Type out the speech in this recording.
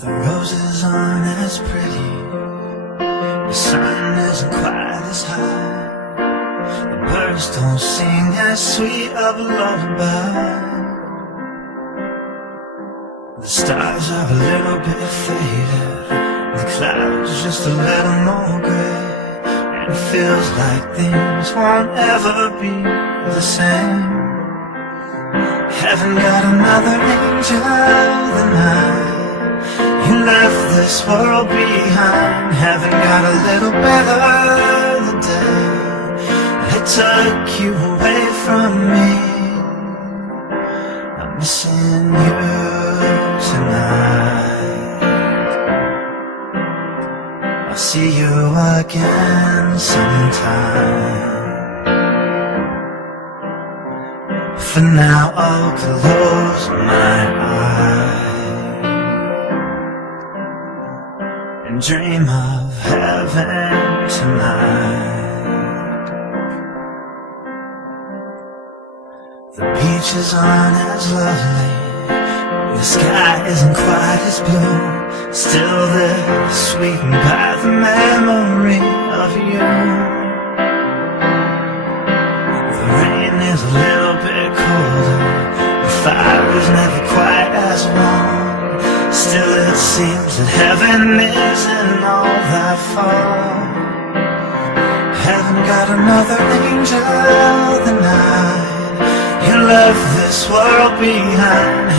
The roses aren't as pretty, the sun isn't quite as high, the birds don't sing as sweet of a lullaby. The stars are a little bit faded, the clouds just a little more gray, and it feels like things won't ever be the same. Haven't got another angel than you left this world behind. Haven't got a little better the day that took you away from me. I'm missing you tonight. I'll see you again sometime. For now I'll close my eyes and dream of heaven tonight. The beaches aren't as lovely, the sky isn't quite as blue, still they're sweetened by the memory of you. The rain is a little bit colder, the fire is never quite as warm, still it seems that heaven isn't all that far. Haven't got another angel the night you left this world behind.